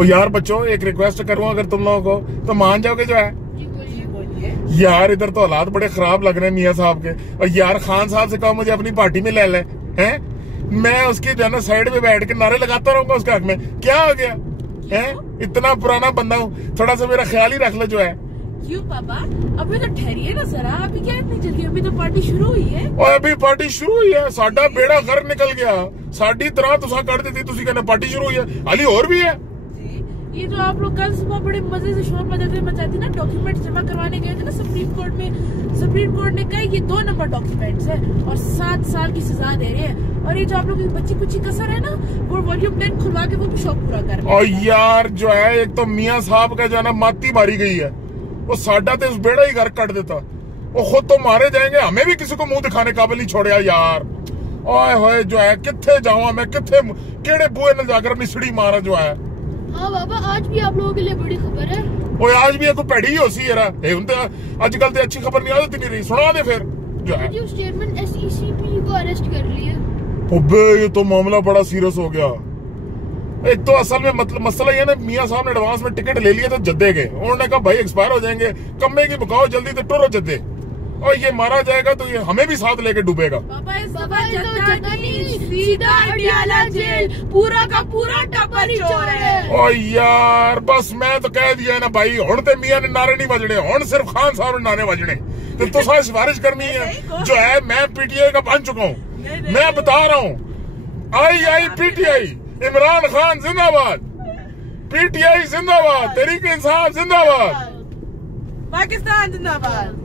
और यार बच्चों एक रिक्वेस्ट करूँ अगर तुम लोगों को तो मान जाओगे जो है। यार इधर तो हालात बड़े खराब लग रहे हैं मियाँ साहब के। और यार खान साहब से कहो मुझे अपनी पार्टी में ले ले हैं, मैं उसकी जो है ना साइड में बैठ के नारे लगाता रहूंगा उसके हक में। क्या हो गया है? इतना पुराना बंदा हूँ, थोड़ा सा मेरा ख्याल ही रख लो जो है। क्यों पापा अभी तो ठहरिए ना जरा, अभी क्या इतनी जल्दी, अभी तो पार्टी शुरू हुई है। और अभी पार्टी शुरू हुई है, साडा बेड़ा घर निकल गया, साडी तरह तुसा कर दी थी, तुसी कहना पार्टी शुरू हुई है, हाली और भी है। ये जो आप लोग कल सुबह बड़े मजे से शोर मचाते ना, डॉक्यूमेंट जमा करवाने गए थे ना सुप्रीम कोर्ट में, सुप्रीम कोर्ट ने कहा ये 2 नंबर डॉक्यूमेंट्स है और 7 साल की सजा दे रहे हैं। और ये जो आप लोग बच्ची कुछ कसर है ना, वो वॉल्यूम 10 खुलवा के वो भी शौक पूरा कर रहे हैं। और यार जो है एक तो मियाँ साहब का जो है ना माती मारी गई है, वो साडा तो इस बेड़ा ही घर कट देता, वो खुद तो मारे जाएंगे, हमें भी किसी को मुंह दिखाने काबिल नहीं छोड़िया यार। ओए होए जो है किथे जाऊं मैं, किथे केड़े बुए ने जाकर निसड़ी मारा जो है। हाँ बाबा आज भी आप लोगों के लिए बड़ी खबर है। वो आज भी एक पैड़ी हो सी यार, आजकल तो अच्छी खबर नहीं आती नहीं रही, सुना दे फिर जो है। जो स्टेटमेंट SECP को अरेस्ट कर लिया। ओबे ये तो मामला बड़ा सीरियस हो गया। एक तो असल में मतलब मसला ये ना, मियाँ साहब ने एडवांस में टिकट ले लिया तो जद्दे गए, उन्होंने कहा भाई एक्सपायर हो जाएंगे, कम्मे की बकाओ जल्दी तो टुरो जद्दे, और ये मारा जाएगा तो ये हमें भी साथ लेके डूबेगा। पापा इस दफा जद्दा नहीं, सीधा अडियाला जेल, पूरा का पूरा टब्बर चोर है। और यार बस मैं तो कह दिया ना भाई, हुण ते मियाँ ने नारे नहीं बजने, हुण सिर्फ खान साहब ने नारे बजने। तो तुसा सिफारिश करनी है जो है, मैं PTI का बन चुका हूँ, मैं बता रहा हूँ, आई PTI, इमरान खान जिंदाबाद, PTI जिंदाबाद, तहरीक इंसाफ जिंदाबाद, पाकिस्तान जिंदाबाद।